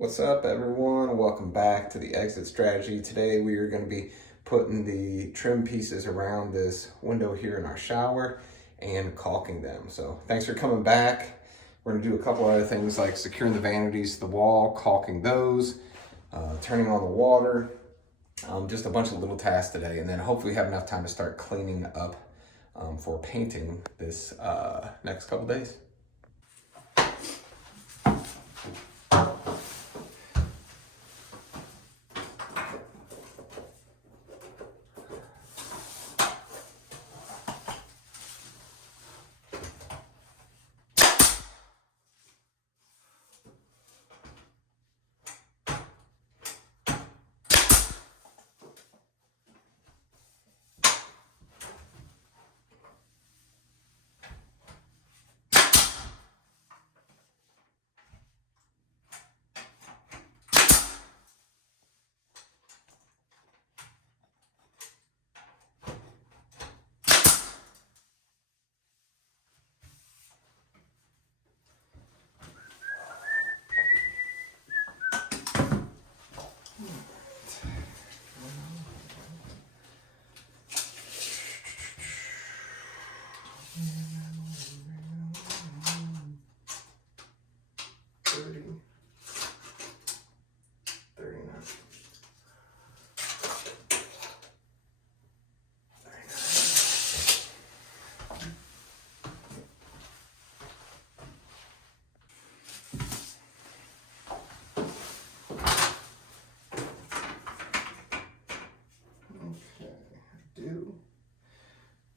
What's up, everyone? Welcome back to the exit strategy. Today we are going to be putting the trim pieces around this window here in our shower and caulking them. So thanks for coming back. We're going to do a couple other things like securing the vanities to the wall, caulking those, turning on the water, just a bunch of little tasks today, and then hopefully have enough time to start cleaning up for painting this next couple days.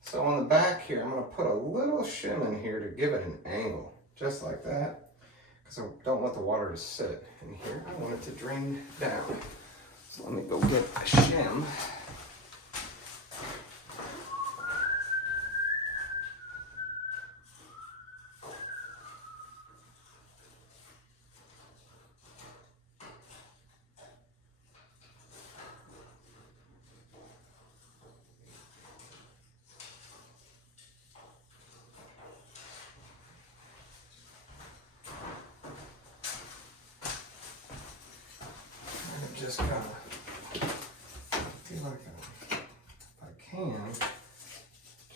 So on the back here, I'm going to put a little shim in here to give it an angle, just like that, because I don't want the water to sit in here. I want it to drain down. So let me go get a shim. Just kind of feel like if I can,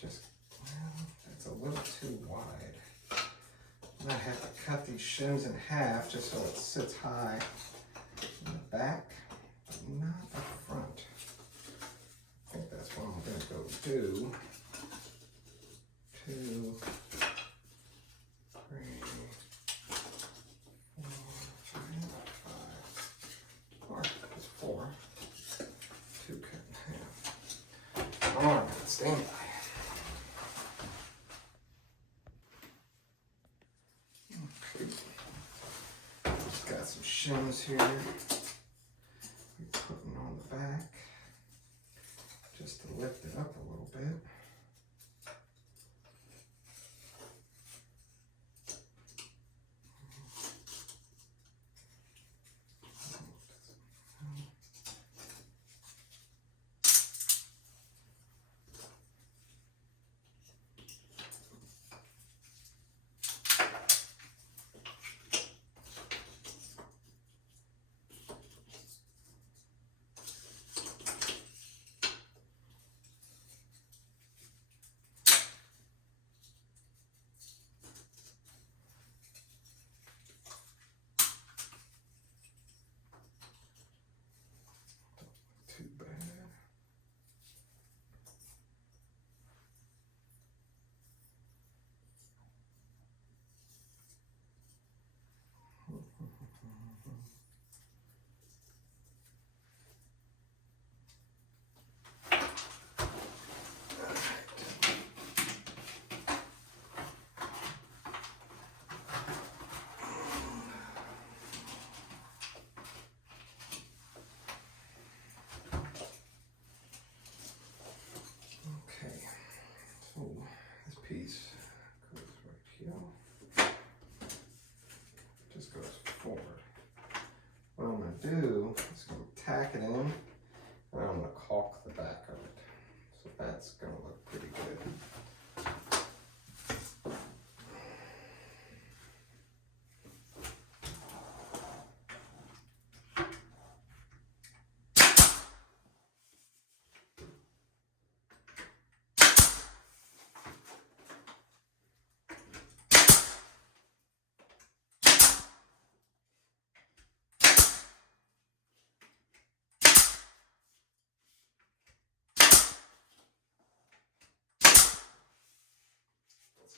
just, well, that's a little too wide. I might have to cut these shims in half just so it sits high in the back, but not the front. I think that's what I'm going to go do. 2, 3, 4, 4, 2 cut in half. All right, stand by. Okay. Just got some shims here. We're putting on the back just to lift it up a little bit.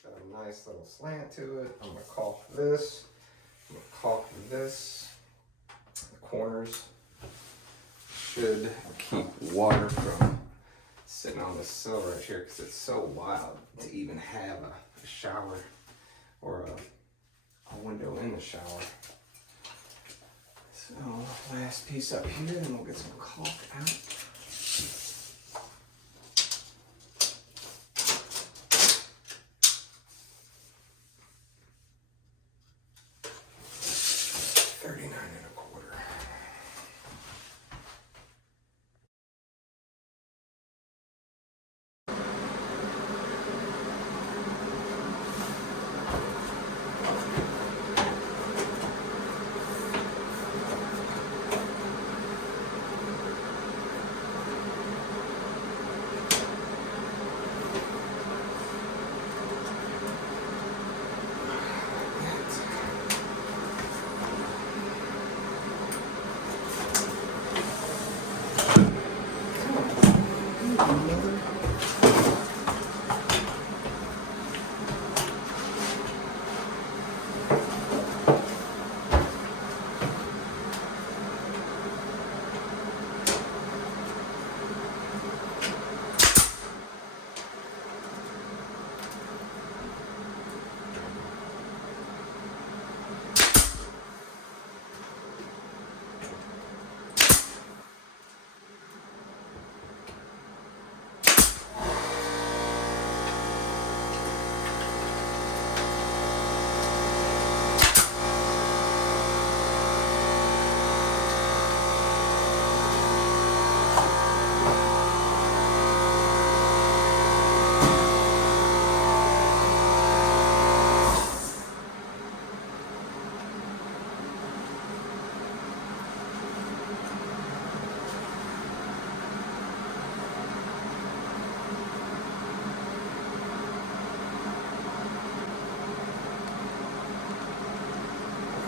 got a nice little slant to it. I'm gonna caulk this. I'm gonna caulk this. The corners should keep water from sitting on the sill right here because it's so wild to even have a shower or a window in the shower. So last piece up here, and we'll get some caulk out.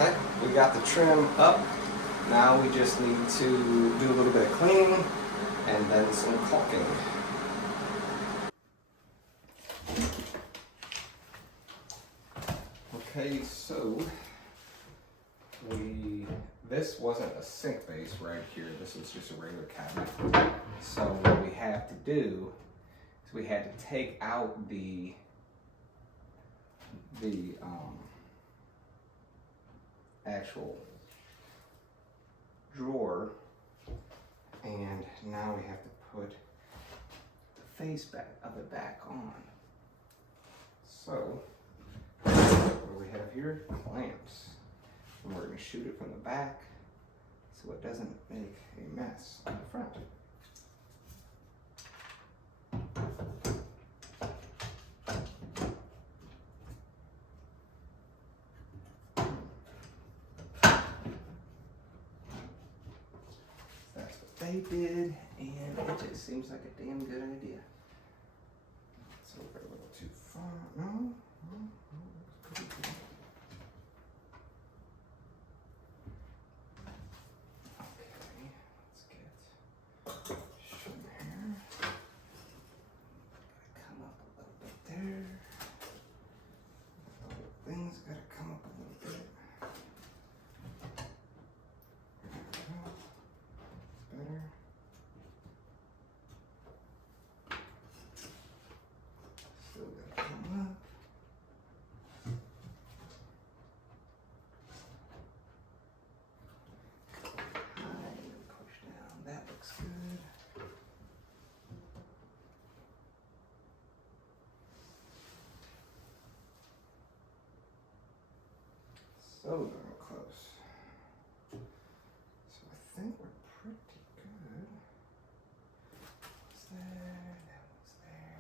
Okay, we got the trim up. Now we just need to do a little bit of cleaning and then some caulking. Okay, so this wasn't a sink base right here. This was just a regular cabinet. So what we have to do is we had to take out the actual drawer, and now we have to put the face of it back on. So what do we have here? Clamps. And we're going to shoot it from the back so it doesn't make a mess on the front. That's what they did, and it just seems like a damn good idea. It's over a little too far. No, looks pretty good. Things gotta come up a little bit. Better. Still gotta come up. High and push down. That looks good. So darn close. So I think we're pretty good. What's there? That was there.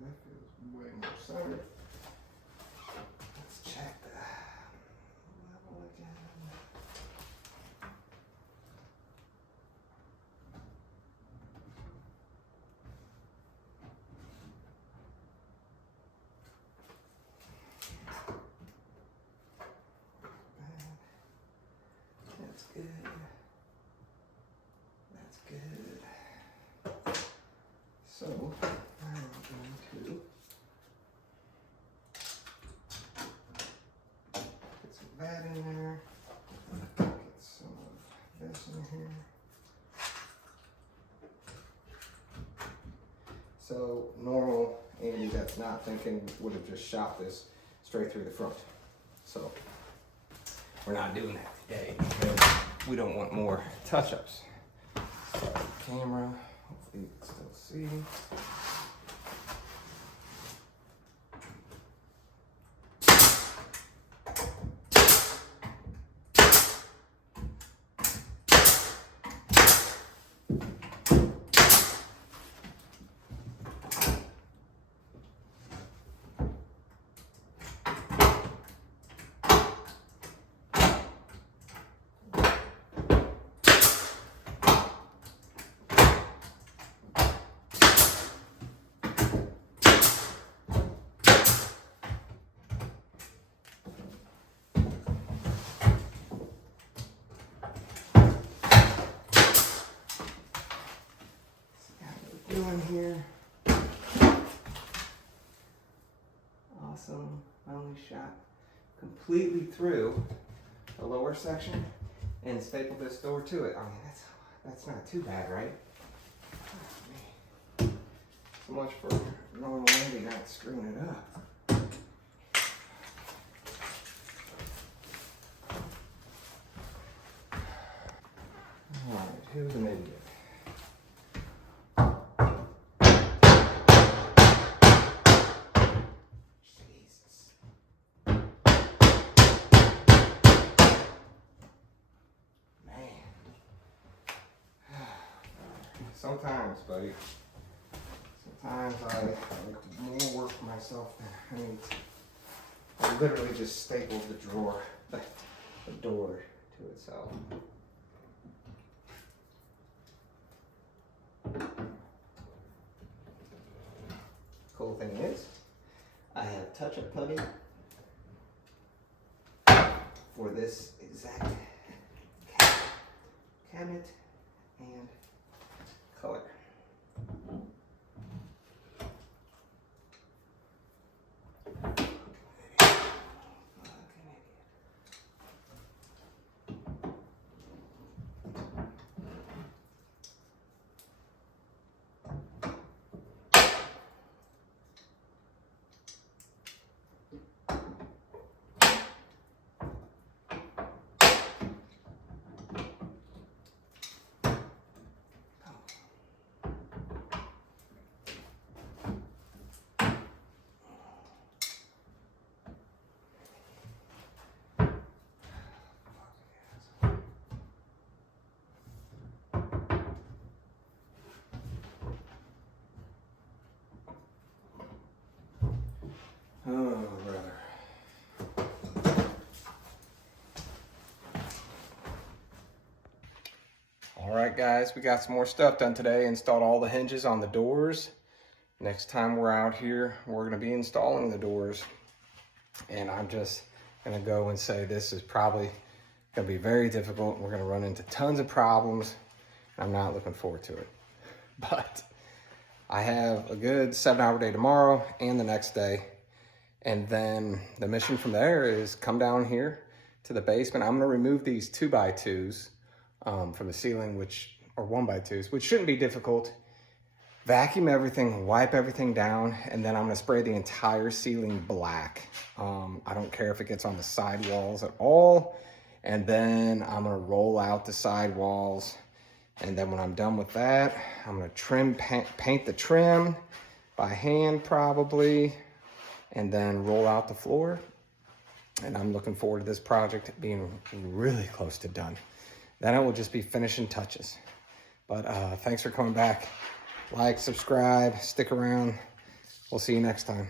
That feels way more centered. Let's check the level again. good. That's good. So now I'm going to get some of that in there. Get some of this in here. So normal Andy that's not thinking would have just shot this straight through the front. So we're not doing that today because we don't want more touch-ups. Start the camera, hopefully you can still see. Doing here. Awesome. I only shot completely through the lower section and stapled this door to it. I mean, that's not too bad, right? Oh, so much for normal Andy not screwing it up. Alright, who's an idiot? Sometimes, buddy. Sometimes I make more work for myself than I need to. I literally just stapled the door, the door to itself. Cool thing is, I have touch-up putty for this exact cabinet and color. Oh, brother. All right, guys, we got some more stuff done today. Installed all the hinges on the doors. Next time we're out here, we're gonna be installing the doors. And I'm just gonna go and say this is probably gonna be very difficult. We're gonna run into tons of problems. I'm not looking forward to it. But I have a good 7-hour day tomorrow and the next day. And then the mission from there is come down here to the basement. I'm gonna remove these 2x2s from the ceiling, or 1x2s, which shouldn't be difficult. Vacuum everything, wipe everything down, and then I'm gonna spray the entire ceiling black. I don't care if it gets on the side walls at all. And then I'm gonna roll out the side walls. And then when I'm done with that, I'm gonna paint the trim by hand probably, and then roll out the floor. And I'm looking forward to this project being really close to done. Then it will just be finishing touches. But thanks for coming back. Like, subscribe, stick around. We'll see you next time.